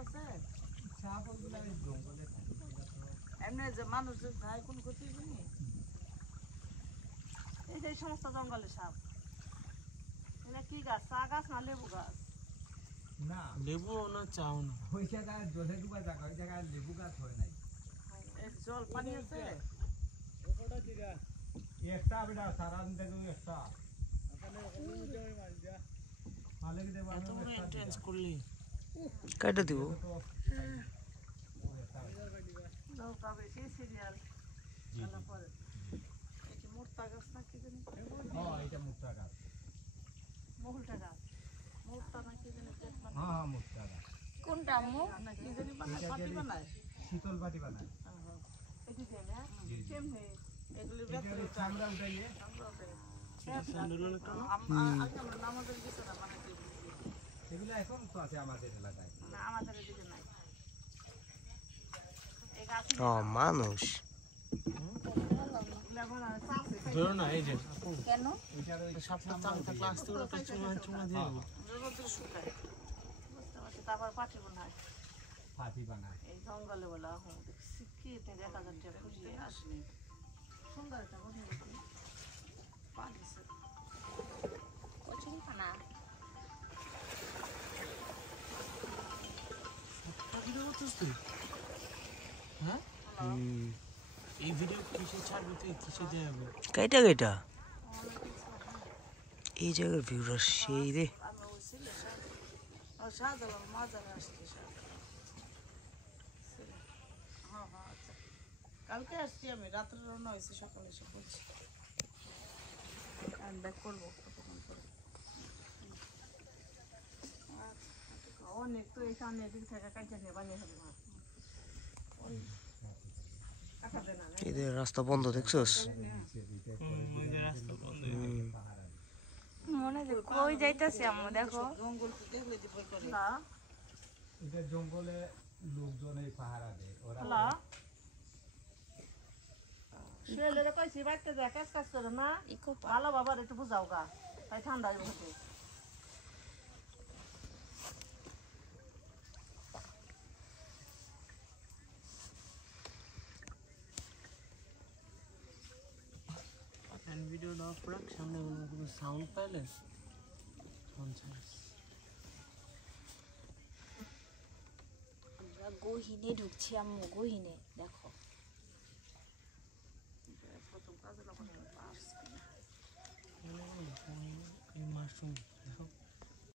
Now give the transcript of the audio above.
আছে এমনি যে মানুষ যে যায় কোন ক্ষতি নেই এই যে সমস্ত জঙ্গলে সাপ এটা কি গাছ চা গাছ না লেবু গাছ না লেবু না চাও না ওই জায়গায় জলে ডুবা জায়গা ওই জায়গায় লেবু গাছ হয় নাই জল পানি আছে একটা বেটা সারা দেখো একটা এত বড় এন্ট্রান্স করলি কাটা দিব নৌকা বেশি সিরিয়াল পরে এই যে মোরতা গাছ না কি জানি এটা মুক্তা গাছ মহুলটা গাছ মোরতা না কি জানি হ্যাঁ মুক্তা গাছ কোনটা মুখ না কি জানি বানায় পাটি বানায় শীতল বাটি বানায় এটি দেয় না কেমনে এগুলি এগুলো চামড়া উঠাইয়ে আগে আমরা নামাজের কিছু না মানে এগুলো এখন তো আছে আমাদের এলাকায় না আমাদের এদিকে নাই এই গাছ ও মানুষ ধরো না এই যে কেন এটার ওই সাপটা চালটা ক্লাস থেকে একটা চুমা দিয়ে দেবো রোদ্রে শুকায় বুঝতে পারছি তারপর পাঠি বানায় ফাঁসি বানায় এই জঙ্গলে বলা এখন দেখছি কি দেখা যাচ্ছে খুঁজিয়ে আসেনি সুন্দর একটা কথা বলছি পানিছে কচুরি পানা সাপটা ভিডিও করছিস তুই হ্যাঁ এই ভিডিও কিসে ছাড়বি তুই কিসে দেবে কাইটা কাইটা এই জায়গার ভিউটা সেই রে আমি ওই ছেলে শাহজালাল মাজারে আসছি হ্যাঁ হ্যাঁ আচ্ছা কালকে আসছি আমি রাত্রে রওনা হয়েছি সকালে এসে বলছি আমি ব্যাক করবো কতক্ষণ করে অনেক তো এখানে এদিক থেকে কাজে নিয়ে বানিয়ে হবে না এদের রাস্তা বন্ধ দেখছস মনে যে কই যাইতাছি আম্মু দেখো জঙ্গল দেখলে দিব করে এটা জঙ্গলে লোকজন এই পাহারা দেয় ওরা হ্যালো ছেলেরা কইছি বাইতে যা কাজ কাজ করে না ভালো বাবার একটু বুঝাও গা তাই ঠান্ডা হচ্ছে and video off রাখ সামনে কোনো সাউন্ড পাইলে ফোন ছাড় আমরা গহিনে ঢুকছি আম্মু গহিনে দেখো প্রথম কাজে লাগানো এই মাশরুম দেখো